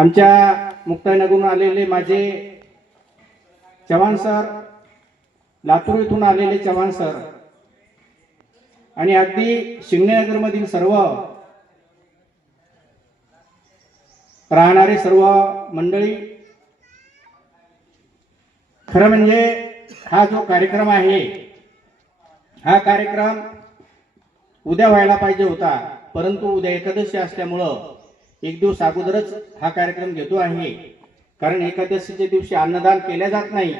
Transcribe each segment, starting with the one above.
आमच्या मुक्ताईनगरून आलेले माझे चव्हाण सर लातूर इथून आलेले चव्हाण सर. आणि अगदी शिंगणेनगरमधील सर्व राहणारे सर्व मंडळी खरं म्हणजे हा जो कार्यक्रम आहे हा कार्यक्रम उद्या व्हायला पाहिजे होता परंतु उद्या एकादशी असल्यामुळं एक दिवस अगोदरच हा कार्यक्रम घेतो आहे. कारण एकादशीच्या दिवशी अन्नदान केल्या जात नाही.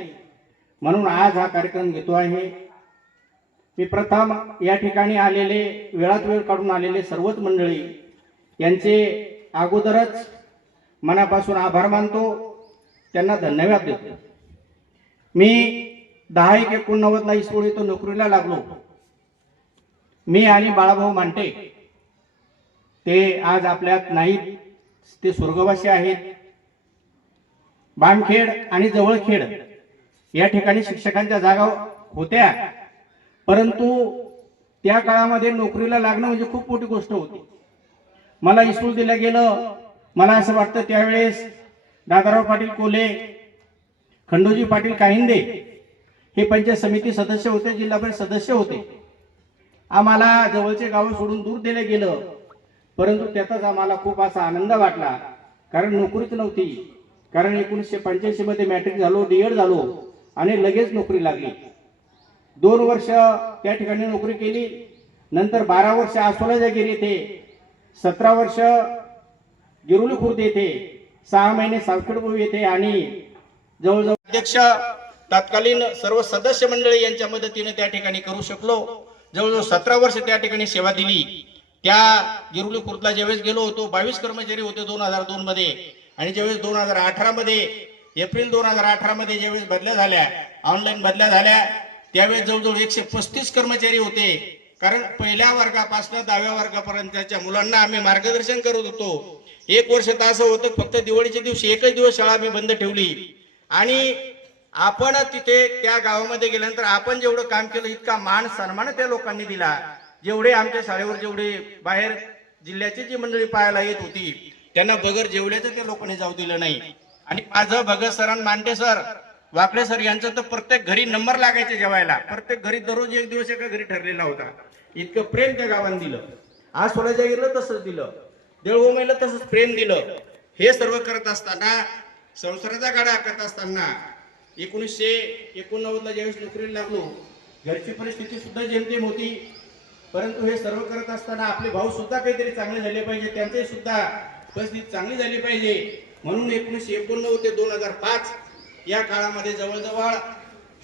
म्हणून आज हा कार्यक्रम घेतो आहे. मी प्रथम या ठिकाणी आलेले वेळात वेळ काढून आलेले सर्वच मंडळी यांचे अगोदरच मनापासून आभार मानतो. त्यांना धन्यवाद देतो. मी दहा एक एकोणनव्वदला इसवळ इथं नोकरीला लागलो. मी आणि बाळाभाऊ मांटे ते आज आपल्यात नाहीत. ते स्वर्गवासी आहेत. बामखेड आणि जवळखेड या ठिकाणी शिक्षकांच्या जागा होत्या. परंतु त्या काळामध्ये नोकरीला लागणं म्हणजे खूप मोठी गोष्ट होती. मला इस्कूल दिलं गेलं. मला असं वाटतं त्यावेळेस दादाराव पाटील कोले खंडोजी पाटील काहिंदे हे पंचायत समिती सदस्य होते जिल्हा परिषद सदस्य होते. आम्हाला जवळचे गाव सोडून दूर दिलं गेलं. परंतु त्याचाच आम्हाला खूप असा आनंद वाटला. कारण नोकरीच नव्हती. कारण एकोणीसशे पंच्याऐंशी मध्ये मॅट्रिक झालो डीएड झालो आणि लगेच नोकरी लागली. दोन वर्ष त्या ठिकाणी नोकरी केली. नंतर बारा वर्ष आसोलाजागीर येथे. सतरा वर्ष गिरुली खुर्द येथे. सहा महिने सावखेडभाऊ येथे आणि जवळजवळ अध्यक्ष तत्कालीन सर्व सदस्य मंडळी यांच्या मदतीने त्या ठिकाणी करू शकलो. जवळजवळ सतरा वर्ष त्या ठिकाणी सेवा दिली. त्या गिरुली खुर्दला ज्यावेळेस गेलो होतो बावीस कर्मचारी होते दोन हजार दोन मध्ये. आणि ज्यावेळेस दोन हजार अठरा मध्ये एप्रिल दोन हजार अठरा मध्ये ज्यावेळेस बदल्या झाल्या ऑनलाईन बदल्या झाल्या त्यावेळेस जवळजवळ एकशे पस्तीस कर्मचारी होते. कारण पहिल्या वर्गापासून दहाव्या वर्गापर्यंतच्या मुलांना आम्ही मार्गदर्शन करत होतो. एक वर्ष तर असं होतं फक्त दिवाळीच्या दिवशी एकच दिवस शाळा आम्ही बंद ठेवली. आणि आपण तिथे त्या गावामध्ये गेल्यानंतर आपण जेवढं काम केलं इतका मान सन्मान त्या लोकांनी दिला. जेवढे आमच्या शाळेवर जेवढे बाहेर जिल्ह्याची जी मंडळी पाहायला येत होती त्यांना बगर जेवल्याचं त्या लोकांनी जाऊ दिलं नाही. आणि माझं भगत सर आणि मांडे सर वाकडे सर यांचं तर प्रत्येक घरी नंबर लागायचे जेवायला. प्रत्येक घरी दररोज एक दिवस एका घरी ठरलेला होता. इतकं प्रेम त्या गावांनी दिलं. आज सोलाच्या गेलं तसंच दिलं. देळवोमेला तसंच प्रेम दिलं. हे सर्व करत असताना संसाराचा गाडा आखत असताना एकोणीसशे एकोणनव्वदला ज्यावेळेस नोकरीला लागलो घरची परिस्थिती सुद्धा जेमतेम होती. परंतु हे सर्व करत असताना आपले भाऊ सुद्धा काहीतरी चांगले झाले पाहिजे त्यांचे सुद्धा परिस्थिती चांगली झाली पाहिजे. म्हणून एकोणीसशे एकोणनव्वद ते दोन हजार पाच या काळामध्ये जवळजवळ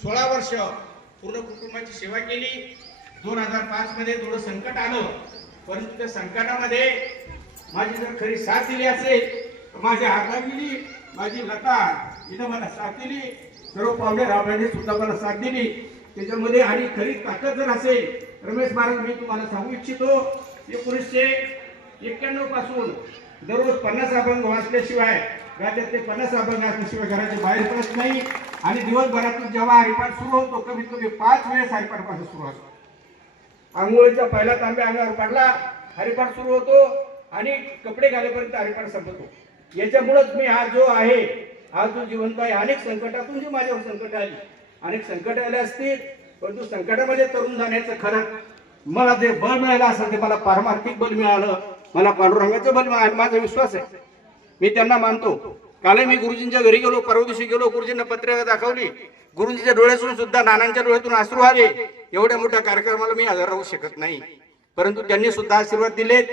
सोळा वर्ष पूर्ण कुटुंबाची सेवा केली. दोन हजार पाच मध्ये थोडं संकट आलं. परंतु त्या संकटामध्ये माझी जर खरी साथ दिली असेल तर माझ्या हाता गेली माझी लता हिनं मला साथ दिली. सर्व पावले रावणाने सुद्धा मला साथ दिली. त्याच्यामध्ये आणि खरी ताकद जर असेल रमेश महाराज मी तुम्हाला सांगू इच्छितो एकोणीसशे एक्क्याण्णवपासून दररोज पन्नास अभंग वाचल्याशिवाय राज्यात ते पन्नास अभंग असल्याशिवाय घराच्या बाहेर पडत नाही. आणि दिवसभरातून जेव्हा हरिपाठ सुरू होतो कमीत कमी पाच वेळेस हरिपाठपासून सुरू असतो आंघोळीचा पहिला तांबे अंगावर पडला हरिपाठ सुरू होतो आणि कपडे घालेपर्यंत हरिपाठ संपतो. याच्यामुळंच मी हा जो आहे हा जो जिवंत आहे अनेक संकटातून जी माझ्यावर संकट आली. अनेक संकट आले असतील परंतु संकटामध्ये तरुण जाण्याचं खरं मला जे बळ मिळालं असेल ते मला पारमार्थिक बल मिळालं मला पांडुरंगाचं बल मिळालं माझा विश्वास आहे. मी त्यांना मानतो. काल मी गुरुजींच्या घरी गेलो परवा दिवशी गेलो गुरुजींना पत्रिका दाखवली. गुरुजींच्या डोळ्यातून सुद्धा नानांच्या डोळ्यातून अश्रू आले. एवढ्या मोठ्या कार्यक्रमाला मी हजर राहू शकत नाही. परंतु त्यांनी सुद्धा आशीर्वाद दिलेत.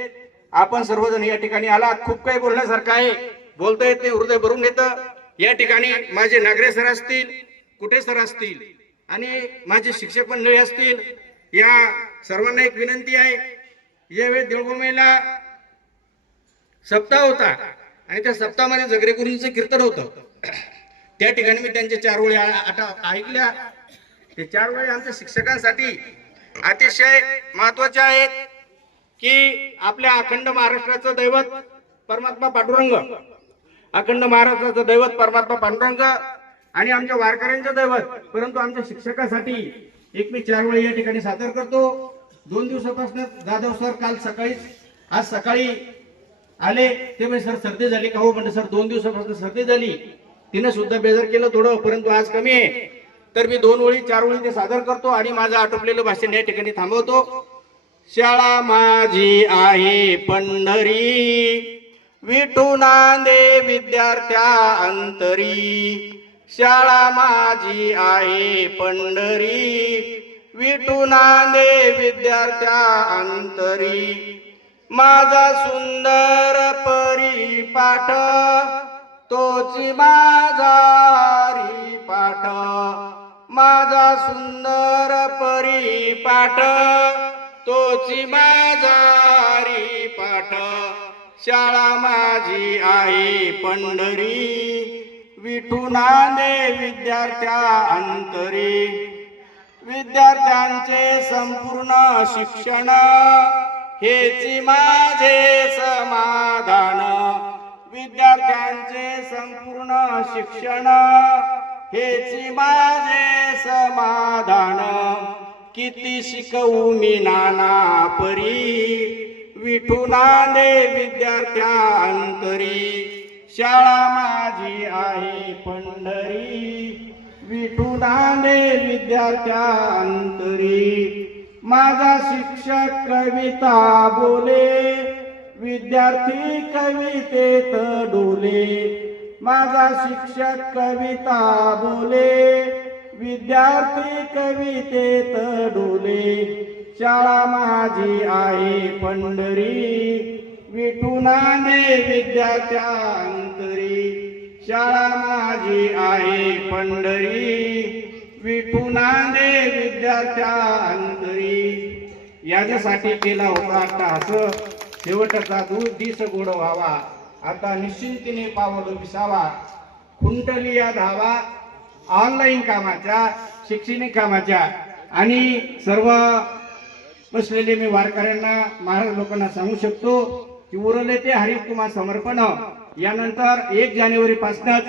आपण सर्वजण या ठिकाणी आलात. खूप काही बोलण्यासारखं आहे. बोलता येत नाही हृदय भरून येतं. या ठिकाणी माझे नागरे सर असतील कुठे सर असतील? आणि माझे शिक्षक मंडळी असतील. या सर्वांना एक विनंती आहे. यावेळी देवभूमीला सप्ताह होता आणि त्या सप्ताहामध्ये जगरे गुरुंचं कीर्तन होतं. त्या ठिकाणी मी त्यांच्या चार ओळी आता ऐकल्या. ते चार वळी आमच्या शिक्षकांसाठी अतिशय महत्त्वाचे आहेत की आपल्या अखंड महाराष्ट्राचं दैवत परमात्मा पांडुरंग. अखंड महाराष्ट्राचं दैवत परमात्मा पांडुरंग आणि आमच्या वारकऱ्यांचं दैवत परंतु आमच्या शिक्षकासाठी एक मी चार वेळी या ठिकाणी सादर करतो. दोन दिवसापासून जाधव सर काल सकाळी आज सकाळी आले. ते म्हणजे सर सर्दी झाली का हो म्हणजे सर दोन दिवसापासून सर्दी झाली. तिने सुद्धा बेजार केलं थोडं परंतु आज कमी आहे. तर मी दोन ओळी चार ओळी ते सादर करतो आणि माझं आटोपलेलं भाषण या ठिकाणी थांबवतो. शाळा माझी आहे पंढरी विठू नांदे विद्यार्थ्या अंतरी शाळा माझी आहे पंढरी. विठू नांदे विद्यार्थ्या अंतरी. माझा सुंदर परिपाठ तोची माझा पाठ. माझा सुंदर परिपाठ तोची माझा पाठ. शाळा माझी आहे पंढरी. विठू नांदे विद्यार्थ्या अंतरी. विद्यार्थ्यांचे संपूर्ण शिक्षण. हेची माझे समाधान. विद्यार्थ्यांचे संपूर्ण शिक्षण. हेची माझे समाधान. किती शिकवू मी नाना परी. विठू नांदे विद्यार्थ्या अंतरी. शाळा माझी आहे पंढरी. विठू नांदे विद्यार्थ्या अंतरी. माझा शिक्षक कविता बोले. विद्यार्थी कवितेत डोले. माझा शिक्षक कविता बोले. विद्यार्थी कवितेत डोले. शाळा माझी आहे पंढरी. विठुनाने विद्यार्थ्या शाळा माझी आहे पंढरी विठुना दे विद्यार्थ्या अंतरी. याच्यासाठी केला होता आता असं शेवटचा दूध दिस गोड व्हावा. आता निश्चिंतीने पावलं विसावा. खुंटली या धावा. ऑनलाईन कामाच्या शैक्षणिक कामाच्या. आणि सर्व बसलेले मी वारकऱ्यांना महाराज लोकांना सांगू शकतो की उरले ते हरित समर्पण. यानंतर एक जानेवारी पासूनच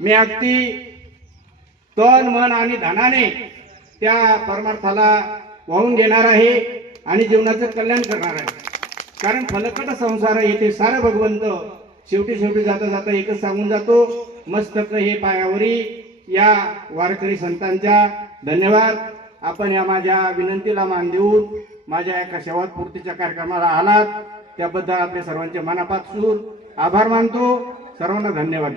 मी अगदी तन मन आणि धनाने त्या परमार्थाला वाहून घेणार आहे आणि जीवनाचं कल्याण करणार आहे. कारण फलकट संसार येथे सारं भगवंत शेवटी शेवटी जाता जाता एकच सांगून जातो मस्तक हे पायावरी या वारकरी संतांच्या धन्यवाद. आपण या माझ्या विनंतीला मान देऊन माझ्या एका शेवापूर्तीच्या कार्यक्रमाला आलात. त्याबद्दल आपल्या सर्वांचे मनापासून आभार मानतो. सर्वांना धन्यवाद.